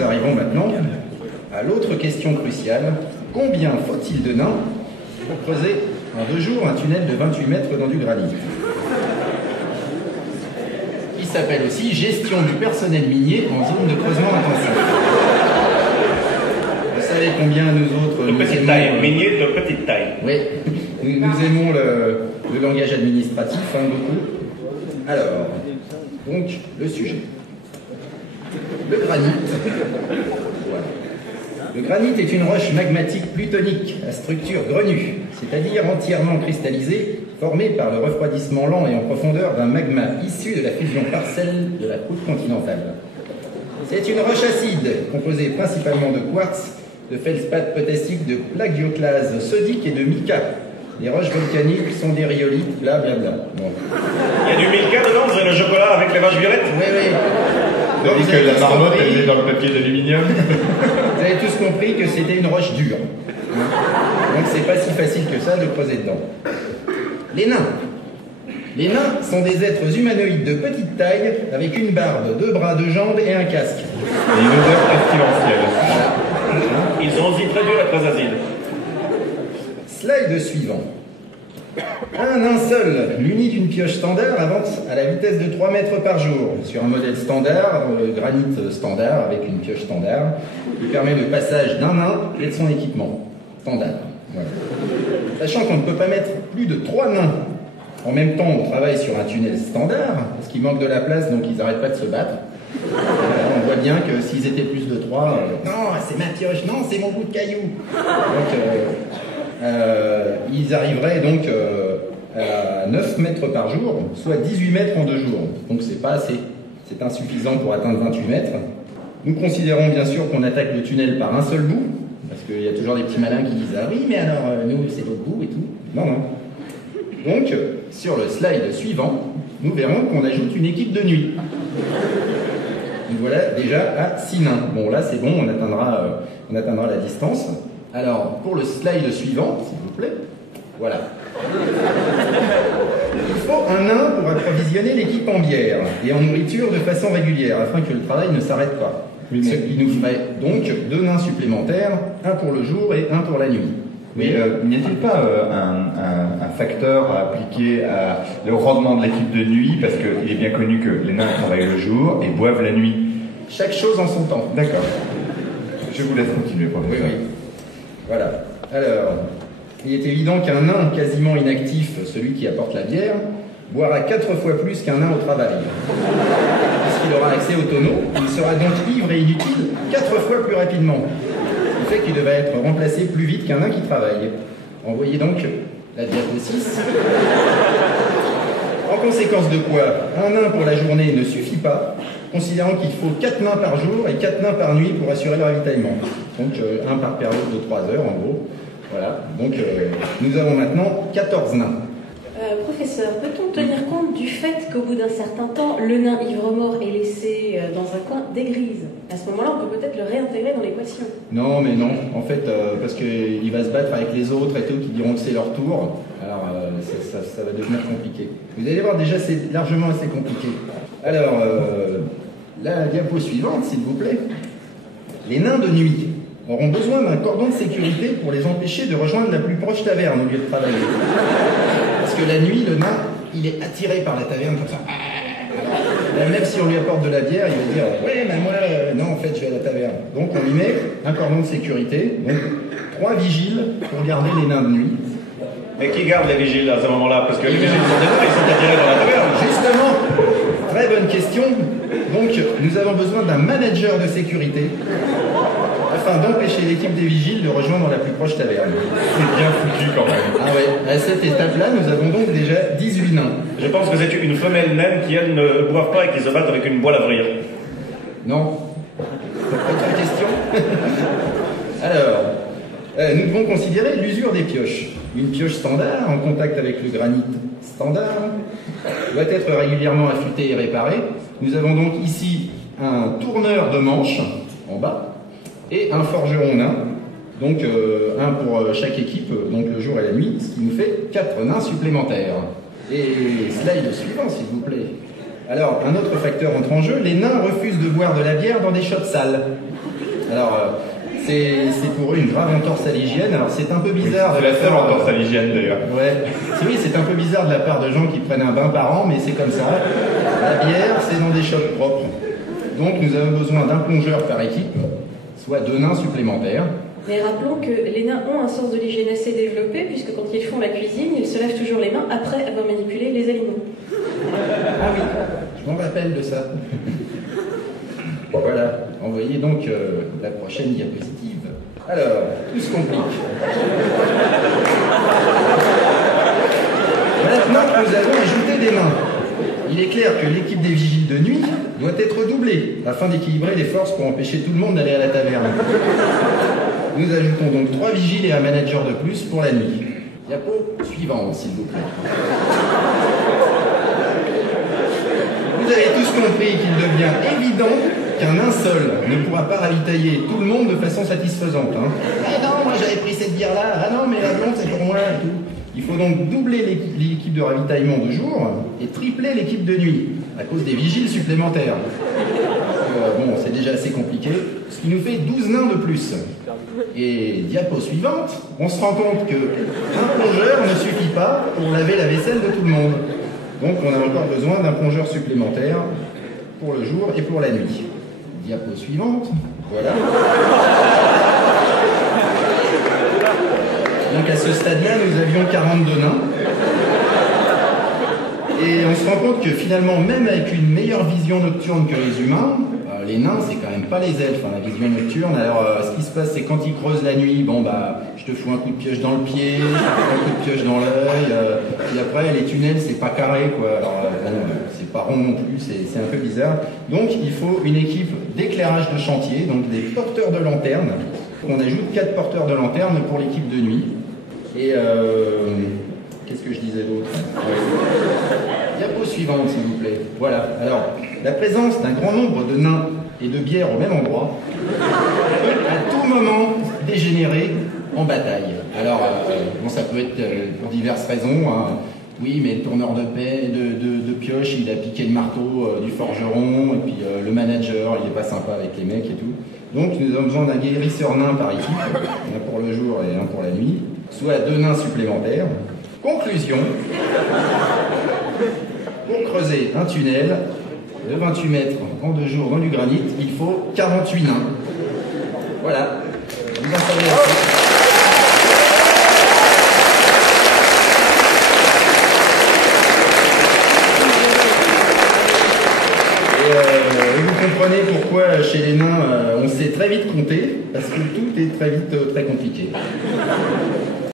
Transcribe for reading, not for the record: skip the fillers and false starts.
nous arrivons maintenant à l'autre question cruciale. Combien faut-il de nains pour creuser en 2 jours un tunnel de 28 mètres dans du granit? Qui s'appelle aussi gestion du personnel minier en zone de creusement intensif. Vous savez combien nous autres... De petite taille, minier de petite taille. Oui, nous aimons le langage administratif, hein, beaucoup. Alors, donc, le sujet. Le granit. Voilà. Le granit est une roche magmatique plutonique à structure grenue, c'est-à-dire entièrement cristallisée, formée par le refroidissement lent et en profondeur d'un magma issu de la fusion partielle de la croûte continentale. C'est une roche acide, composée principalement de quartz, de feldspath potassique, de plagioclase sodique et de mica. Les roches volcaniques sont des rhyolites, blablabla. Bon. Il y a du mica dedans, vous avez le chocolat avec les vaches violettes? Oui, oui. Vous avez dit que la marmotte elle est dans le papier d'aluminium. Vous avez tous compris que c'était une roche dure. Donc c'est pas si facile que ça de creuser dedans. Les nains. Les nains sont des êtres humanoïdes de petite taille avec une barbe, 2 bras, 2 jambes et un casque. Et une odeur pestilentielle. Ils ont aussi très dur et très acide. Slide suivant. Un nain seul, muni d'une pioche standard, avance à la vitesse de 3 mètres par jour sur un modèle standard, granit standard avec une pioche standard, qui permet le passage d'un nain et de son équipement standard. Voilà. Sachant qu'on ne peut pas mettre plus de 3 nains en même temps, on travaille sur un tunnel standard parce qu'il manque de la place, donc ils n'arrêtent pas de se battre. On voit bien que s'ils étaient plus de 3, non, c'est ma pioche, non, c'est mon bout de caillou. Donc, ils arriveraient donc à 9 mètres par jour, soit 18 mètres en 2 jours. Donc c'est pas assez, c'est insuffisant pour atteindre 28 mètres. Nous considérons bien sûr qu'on attaque le tunnel par un seul bout, parce qu'il y a toujours des petits malins qui disent « Ah oui, mais alors, nous, c'est l'autre bout et tout. » Non, non. Donc, sur le slide suivant, nous verrons qu'on ajoute une équipe de nuit. Nous voilà déjà à 6 nains. Bon, là, c'est bon, on atteindra la distance. Alors, pour le slide suivant, s'il vous plaît, voilà. Il faut un nain pour approvisionner l'équipe en bière et en nourriture de façon régulière, afin que le travail ne s'arrête pas. Oui, Ce qui nous ferait donc 2 nains supplémentaires, un pour le jour et un pour la nuit. Mais n'y a-t-il pas un facteur à appliquer au rendement de l'équipe de nuit? Parce qu'il est bien connu que les nains travaillent le jour et boivent la nuit. Chaque chose en son temps. D'accord. Je vous laisse continuer, professeur. Oui, oui. Voilà. Alors, il est évident qu'un nain quasiment inactif, celui qui apporte la bière, boira 4 fois plus qu'un nain au travail. Puisqu'il aura accès au tonneau, il sera donc ivre et inutile 4 fois plus rapidement. Ce qui fait qu'il devrait être remplacé plus vite qu'un nain qui travaille. Envoyez donc la diapo 6. En conséquence de quoi, un nain pour la journée ne suffit pas, considérant qu'il faut 4 nains par jour et 4 nains par nuit pour assurer le ravitaillement. Donc un par période de 3 heures en gros. Voilà, donc nous avons maintenant 14 nains. Professeur, peut-on tenir compte du fait qu'au bout d'un certain temps, le nain ivre-mort est laissé dans un coin dégrise? À ce moment-là, on peut peut-être le réintégrer dans l'équation. Non, mais non. En fait, parce qu'il va se battre avec les autres et tout, qui diront que c'est leur tour. Alors, ça va devenir compliqué. Vous allez voir, déjà, c'est largement assez compliqué. Alors, la diapo suivante, s'il vous plaît. Les nains de nuit auront besoin d'un cordon de sécurité pour les empêcher de rejoindre la plus proche taverne au lieu de travailler. Parce que la nuit, le nain, il est attiré par la taverne comme ça. Même si on lui apporte de la bière, il va dire « Ouais, mais moi, non, en fait, je vais à la taverne. » Donc, on lui met un cordon de sécurité, donc 3 vigiles pour garder les nains de nuit. Mais qui garde les vigiles à ce moment-là? Parce que les vigiles sont des nains, ils sont attirés dans la taverne. Justement, très bonne question. Donc, nous avons besoin d'un manager de sécurité afin d'empêcher l'équipe des vigiles de rejoindre la plus proche taverne. C'est bien foutu quand même. Ah ouais, à cette étape-là, nous avons donc déjà 18 nains. Je pense que c'est une femelle naine qui, elle, ne boivent pas et qui se battent avec une boîte à vrire. Non. Autre question? Alors, nous devons considérer l'usure des pioches. Une pioche standard, en contact avec le granit standard, doit être régulièrement affûtée et réparée. Nous avons donc ici un tourneur de manche, en bas, et un forgeron nain, donc un pour chaque équipe, donc le jour et la nuit, ce qui nous fait 4 nains supplémentaires. Et slide suivant, s'il vous plaît. Alors, un autre facteur entre en jeu, les nains refusent de boire de la bière dans des shots sales. Alors, c'est pour eux une grave entorse à l'hygiène. Alors, c'est un peu bizarre. C'est la seule entorse à l'hygiène d'ailleurs. Ouais. Oui, c'est un peu bizarre de la part de gens qui prennent un bain par an, mais c'est comme ça. La bière, c'est dans des chopes propres. Donc, nous avons besoin d'un plongeur par équipe, soit 2 nains supplémentaires. Mais rappelons que les nains ont un sens de l'hygiène assez développé, puisque quand ils font la cuisine, ils se lavent toujours les mains après avoir manipulé les aliments. Ah oui, je m'en rappelle de ça. Voilà, envoyez donc la prochaine diapositive. Alors, tout se complique. Maintenant que nous avons ajouté des nains, il est clair que l'équipe des vigiles de nuit doit être doublée, afin d'équilibrer les forces pour empêcher tout le monde d'aller à la taverne. Nous ajoutons donc 3 vigiles et un manager de plus pour la nuit. Diapo suivante, s'il vous plaît. Vous avez tous compris qu'il devient évident qu'un nain seul ne pourra pas ravitailler tout le monde de façon satisfaisante. Hein. Ah non, moi j'avais pris cette bière-là, ah non, mais la blonde c'est pour moi et tout. Il faut donc doubler l'équipe de ravitaillement de jour et tripler l'équipe de nuit, à cause des vigiles supplémentaires. Bon, c'est déjà assez compliqué, ce qui nous fait 12 nains de plus. Et diapo suivante, on se rend compte qu'un plongeur ne suffit pas pour laver la vaisselle de tout le monde. Donc on a encore besoin d'un plongeur supplémentaire pour le jour et pour la nuit. Diapo suivante, voilà. Donc à ce stade-là, nous avions 42 nains. Et on se rend compte que finalement, même avec une meilleure vision nocturne que les humains, les nains, c'est quand même pas les elfes, hein, la vision nocturne. Alors, ce qui se passe, c'est quand ils creusent la nuit, bon, bah, je te fous un coup de pioche dans le pied, je te fous un coup de pioche dans l'œil, puis après, les tunnels, c'est pas carré, quoi. Alors, bon, c'est pas rond non plus, c'est un peu bizarre. Donc, il faut une équipe d'éclairage de chantier, donc des porteurs de lanternes. On ajoute 4 porteurs de lanternes pour l'équipe de nuit. Et, qu'est-ce que je disais d'autre? Diapo suivante, s'il vous plaît. Voilà. Alors, la présence d'un grand nombre de nains et de bières au même endroit peut à tout moment dégénérer en bataille. Alors, bon, ça peut être pour diverses raisons. Hein. Oui, mais le tourneur de pioche, il a piqué le marteau du forgeron, et puis le manager, il est pas sympa avec les mecs et tout. Donc, nous avons besoin d'un guérisseur nain par équipe, un pour le jour et un pour la nuit, soit 2 nains supplémentaires. Conclusion. Pour creuser un tunnel de 28 mètres en 2 jours dans du granit, il faut 48 nains. Voilà. Vous en savez assez. Et vous comprenez pourquoi chez les nains on sait très vite compter, parce que tout est très vite très compliqué.